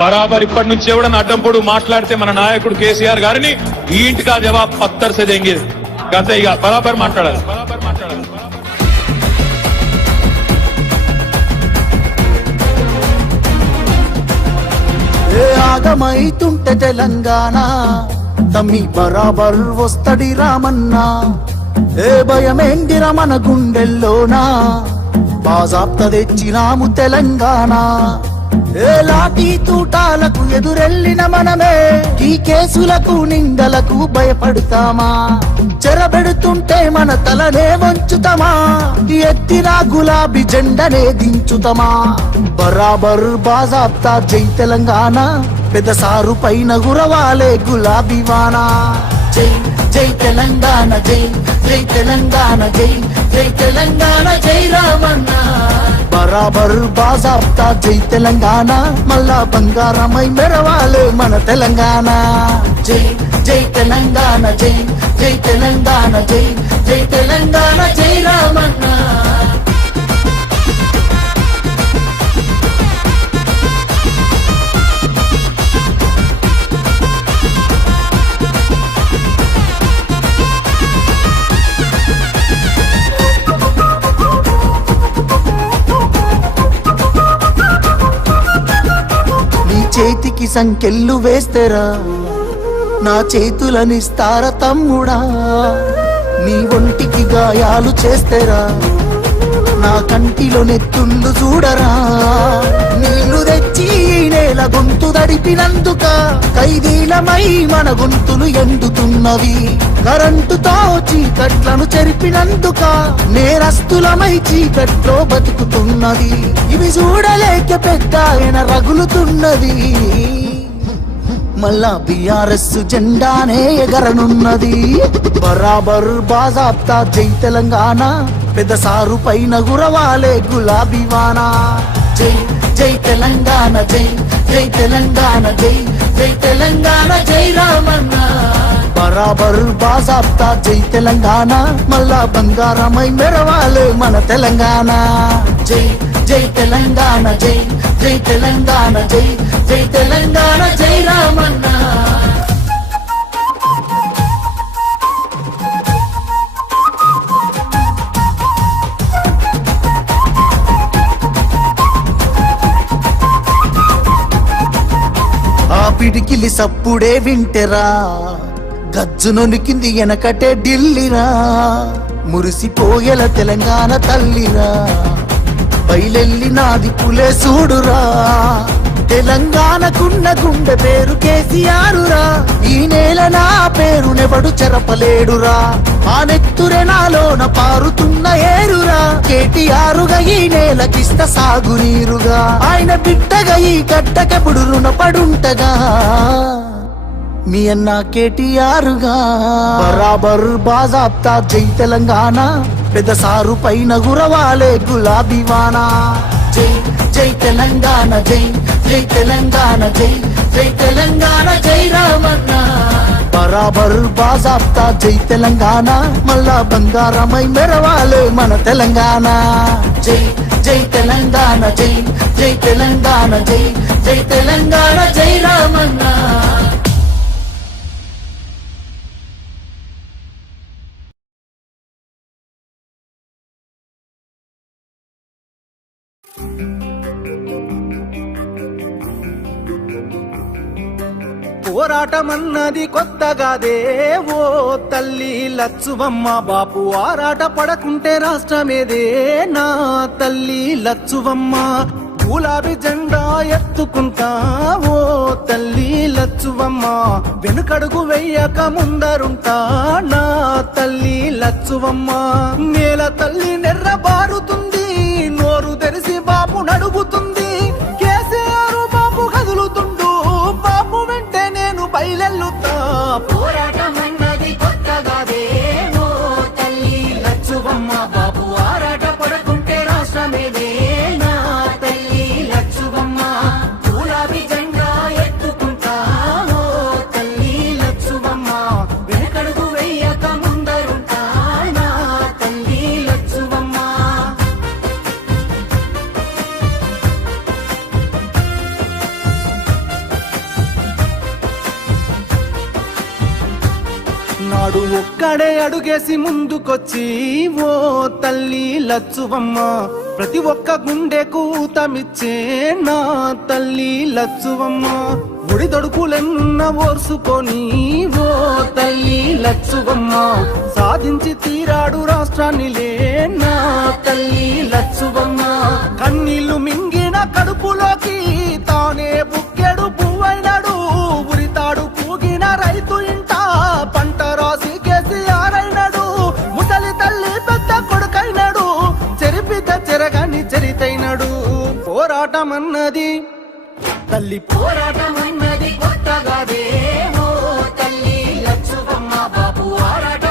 బరాబర్ ఇప్పటి నుంచి ఎవడన్నా అడ్డం పొడు మాట్లాడితే మన నాయకుడు కేసీఆర్ గారిని ఈ ఇంటికి ఆ జవాబు పత్తర్ సే దేంగే గత ఇక బరాబర్ మాట్లాడాలి. ఆగమైతుంటే తెలంగాణ తమ్మి బరాబర్ వస్తడి రామన్నా. ఏ భయమేందిరా మన గుండెల్లోనా, బాజాప్త తెచ్చినాము తెలంగాణ. ఏ లాఠీ తూటాలకు ఎదురెళ్ళిన మనమే ఈ కేసులకు నిందలకు భయపడతామా? చెరబెడుతుంటే మన తలనే వంచుతామా? ఎత్తిన గులాబీ జెండనే దించుతామా? బరాబర్ బాజాప్తా జై తెలంగాణ, పెద్ద సారు పైన గురవాలే గులాబీ వానా. జై జై తెలంగాణ, జై జై తెలంగాణ, జై జై తెలంగాణ, జై రామన్న. బరాబర్ బాజాప్తా జై తెలంగాణ, మళ్ళా బంగారమై మెరవాలే మన తెలంగాణ. జై జై తెలంగాణ, జై జై తెలంగాణ, జై జై తెలంగాణ, జై రామన్న. చేతికి సంకెళ్ళు వేస్తేరా నా చేతులనిస్తార తమ్ముడా. నీ ఒంటికి గాయాలు చేస్తేరా నా కంటిలో నెత్తుండు చూడరా. నీళ్లు తెచ్చి నేల గొంతు దడిపినందుక ఖైదీలమై మన గొంతులు ఎండుతున్నవి. కరెంటుతో చీకట్లను చెరిపినందుక నేరస్తులమై చీకట్లో బతుకుతున్నది. ఇవి చూడలేక పెద్ద ఆయన రగులుతున్నది. మళ్ళా బీఆర్ఎస్ జెండానే ఎగరనున్నది. బరాబర్ బాజాబ్తా జై తెలంగాణ, పెద్ద సారు పైన గురవాలే గులాబీ వానా. జై జై తెలంగాణ, జై జై తెలంగాణ, జై జై తెలంగాణ, జై రామన్న. బరాబర్ బాజాబ్తా జై తెలంగాణ, మళ్ళా బంగారమై మెరవాలే మన తెలంగాణ. జై జై తెలంగాణ, జై జై తెలంగాణ, జై జై తెలంగాణ, జై రామన్న. ఆ పిడికిలి సప్పుడే వింటెరా, గజ్జునొనికింది వెనకటే ఢిల్లీరా. మురిసిపోయేల తెలంగాణ తల్లిరా, బయలెల్లినాది పులే చూడురా. తెలంగాణకున్న గుండె పేరు కేసీఆరురా, ఈ నేల నా పేరునెవడు చెరపలేడురా. ఆ నెత్తురె నాలోన పారుతున్న ఏరురా, కేటీఆరుగా ఈ నేలకిస్త సాగునీరుగా. ఆయన బిడ్డగా ఈ గడ్డకెప్పుడు రుణపడుంటగా, మీ అన్న కేటీఆరుగా. బరాబర్ బాజాబ్తా జై తెలంగాణ, పెద్ద సారు పైన గురవాలే గులాబీ వానా. జై జై తెలంగాణ, జై జై తెలంగాణ, జై జై తెలంగాణ, జై రామన్న. బరాబర్ బాజాబ్తా జై తెలంగాణ, మళ్ళా బంగారమై మెరవాలే మన తెలంగాణ. జై జై తెలంగాణ, జై జై తెలంగాణ, జై జై తెలంగాణ, జై రామన్న. పోరాటమన్నది కొత్తగాదే ఓ తల్లి లచ్చువమ్మ. బాపు ఆరాట పడకుంటే రాష్ట్రమేదే నా తల్లి లచ్చువమ్మ. గులాబీ జెండా ఎత్తుకుంటా ఓ తల్లి లచ్చువమ్మ. వెనుకడుగు వెయ్యక ముందరుంటా నా తల్లి లచ్చువమ్మ. నేల తల్లి నెర్రబారుతుంది, నోరు తెరిసి బాపు నడుగుతుంది. కేసీఆర్ బాపు కదులుతుండు, బాపు వెంటే నేను బయలెల్లుతా. పోరాటమన్నది కొత్తగాదే ఓ తల్లి లచ్చువమ్మ. బాపు ఆరాట పడకుంటే రాష్ట్రమేదే నా తల్లి లచ్చువమ్మ. గులాబీ జెండా ఎత్తుకుంటా ఓ తల్లి లచ్చువమ్మ. వెనకడుగు వెయ్యక ముందరుంటా నా తల్లి లచ్చువమ్మ. నాడు ఒక్కడే అడుగేసి ముందుకొచ్చి ఓ తల్లి లచ్చువమ్మ. ప్రతి ఒక్క గుండెకు ఊతమిచ్చే నా తల్లి లచ్చువమ్మ. ఒడిదొడుకులెన్న ఓర్సుకొని ఓ తల్లి లచ్చువమ్మ. సాధించి తీరాడు రాష్ట్రాన్నిలే నా తల్లి లచ్చువమ్మ. కన్నీళ్లు మింగిన కడుపులోకి తానే బుక్కెడు పువ్వైనాడు. ఉరితాడు పూగిన రైతు ఇంట పంట రాసి కేసీఆర్ అయినాడు. ముసలి తల్లి పెద్ద కొడుకైనాడు, చెరిపిత చెరగని చరితైనాడు. పోరాటమన్నది తల్లి పోరాటమన్నది